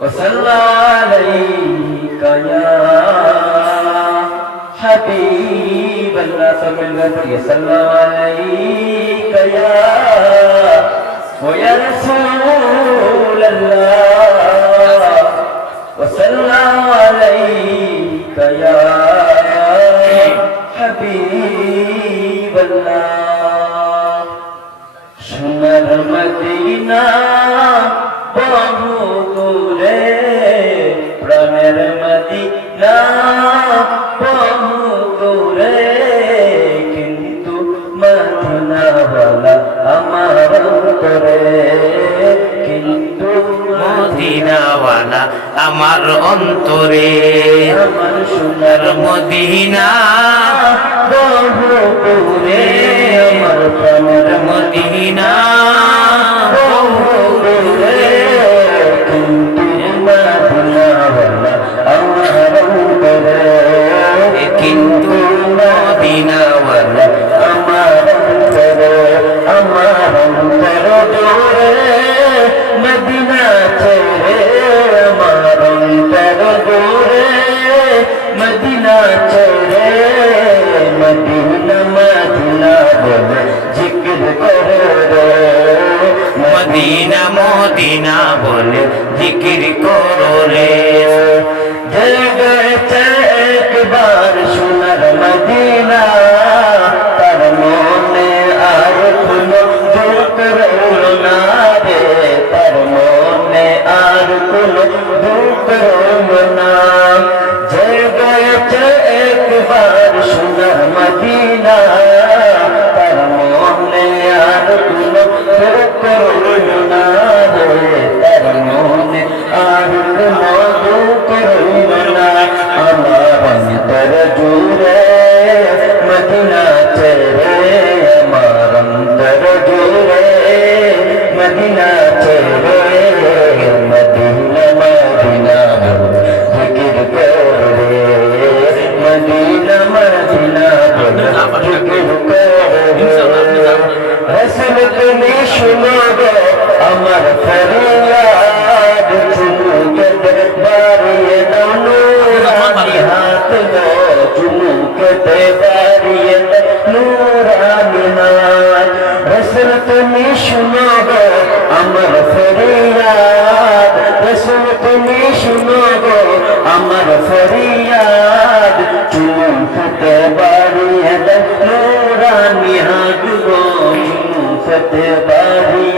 وصلى عليك يا حبيب الله صلى الله عليه وسلم عليك يا ويا رسول Medina বহু দূরে প্রাণের মদিনা বহু দূরে। কিন্তু মদিনাওয়ালা আমার অন্তরে কিন্তু মদিনাওয়ালা আমার অন্তরে। আমার সোনার মদিনা মদিনা মদিনা বলে জিকির করো রে একবার সোনার মদিনা। তার মনে আর কোনো না রে। তার মনে আর কোনো রইল আমার অন্তর জুড়ে জুড়ে মদিনা ছেড়ে। শুনো আমার ফরিয়াদ নুরানি হাত